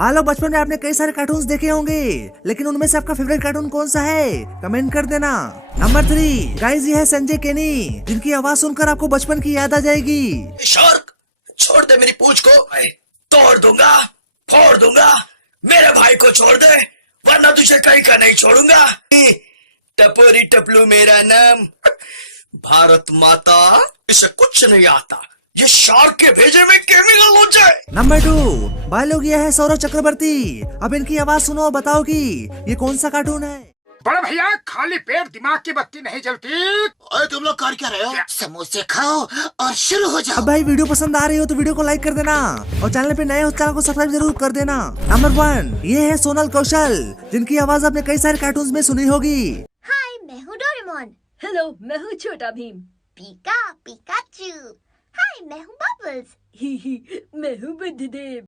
बालों बचपन में आपने कई सारे कार्टून्स देखे होंगे, लेकिन उनमें से आपका फेवरेट कार्टून कौन सा है? कमेंट कर देना। नंबर 3 गाइस, ये है संजय केनी, जिनकी आवाज सुनकर आपको बचपन की याद आ जाएगी। शार्क, छोड़ दे मेरी पूंछ को, मैं तोड़ दूंगा, फोड़ दूंगा। मेरे भाई को छोड़ दे, वरना तुझे कहीं का नहीं छोड़ूंगा। टपोरी टपलू मेरा नाम, भारत माता, इसे कुछ नहीं आता। ये शार्क के भेजे में केमिकल हो जाए। नंबर 2 बालोग, ये है सौरभ चक्रवर्ती। अब इनकी आवाज सुनो और बताओ कि ये कौन सा कार्टून है? बड़े भैया, खाली पेट दिमाग की बत्ती नहीं जलती। अरे तुम लोग कर क्या रहे हो? समोसे खाओ और शुरू हो जाओ। अब भाई वीडियो पसंद आ रही हो तो वीडियो को लाइक कर देना और चैनल पे नए हो चैनल को सब्सक्राइब जरूर कर देना। नंबर 1 ये है सोनल कौशल, जिनकी आवाज आपने कई सारे कार्टून्स में सुनी होगी। हाय, मैं हूँ डोरेमोन। हेलो, मैं हूँ छोटा भीम। पीका पिकाचू। हाय, मैं हूँ बबल्स। ही, मैं हूँ बुद्धदेव।